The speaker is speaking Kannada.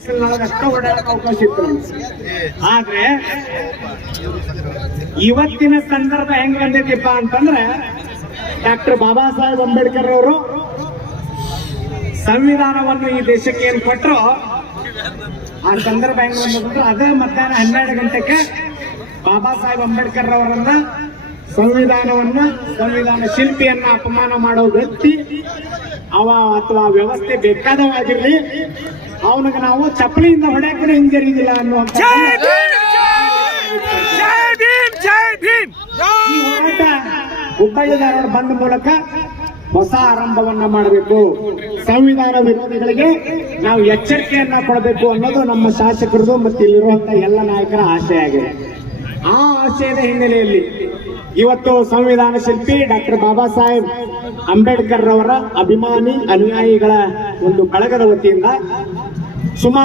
ಅಷ್ಟ ಓಡಾಡಕ್ಕೆ ಅವಕಾಶ ಇತ್ತು. ಆದ್ರೆ ಇವತ್ತಿನ ಸಂದರ್ಭ ಹೆಂಗ್ ಬಂದಿದ್ದೀಪ ಅಂತಂದ್ರೆ, ಡಾಕ್ಟರ್ ಬಾಬಾ ಸಾಹೇಬ್ ಅಂಬೇಡ್ಕರ್ ಅವರು ಸಂವಿಧಾನವನ್ನು ಈ ದೇಶಕ್ಕೆ ಏನ್ ಕೊಟ್ಟರು, ಆ ಸಂದರ್ಭ ಹೆಂಗ್ ಬಂದಿದ್ರು, ಅದೇ ಮಧ್ಯಾಹ್ನ 12 ಗಂಟೆಗೆ ಬಾಬಾ ಸಾಹೇಬ್ ಅಂಬೇಡ್ಕರ್ ಅವರನ್ನ ಸಂವಿಧಾನ ಶಿಲ್ಪಿಯನ್ನ ಅಪಮಾನ ಮಾಡೋ ವ್ಯಕ್ತಿ ಅವ ಅಥವಾ ವ್ಯವಸ್ಥೆ ಬೇಕಾದವಾಗಿರ್ಲಿ, ಅವನಿಗೆ ನಾವು ಚಪ್ಪಲಿಯಿಂದ ಹೊಡೆಯಕ್ಕೆ ಹಿಂಜರಿದಿಲ್ಲ ಅನ್ನುವಂತ ಈ ಹೋರಾಟ ಹುಬ್ಬಳ್ಳಿ ಧಾರವಾಡ ಬಂದ ಮೂಲಕ ಹೊಸ ಆರಂಭವನ್ನ ಮಾಡಬೇಕು. ಸಂವಿಧಾನ ವಿರೋಧಿಗಳಿಗೆ ನಾವು ಎಚ್ಚರಿಕೆಯನ್ನ ಕೊಡಬೇಕು ಅನ್ನೋದು ನಮ್ಮ ಶಾಸಕರದು ಮತ್ತು ಇಲ್ಲಿರುವಂತಹ ಎಲ್ಲ ನಾಯಕರ ಆಶಯ ಆಗಿದೆ. ಆ ಆಶಯದ ಹಿನ್ನೆಲೆಯಲ್ಲಿ ಇವತ್ತು ಸಂವಿಧಾನ ಶಿಲ್ಪಿ ಡಾಕ್ಟರ್ ಬಾಬಾ ಸಾಹೇಬ್ ಅಂಬೇಡ್ಕರ್ ರವರ ಅಭಿಮಾನಿ ಅನುಯಾಯಿಗಳ ಒಂದು ಬಳಗದ ವತಿಯಿಂದ ಸುಮಾರು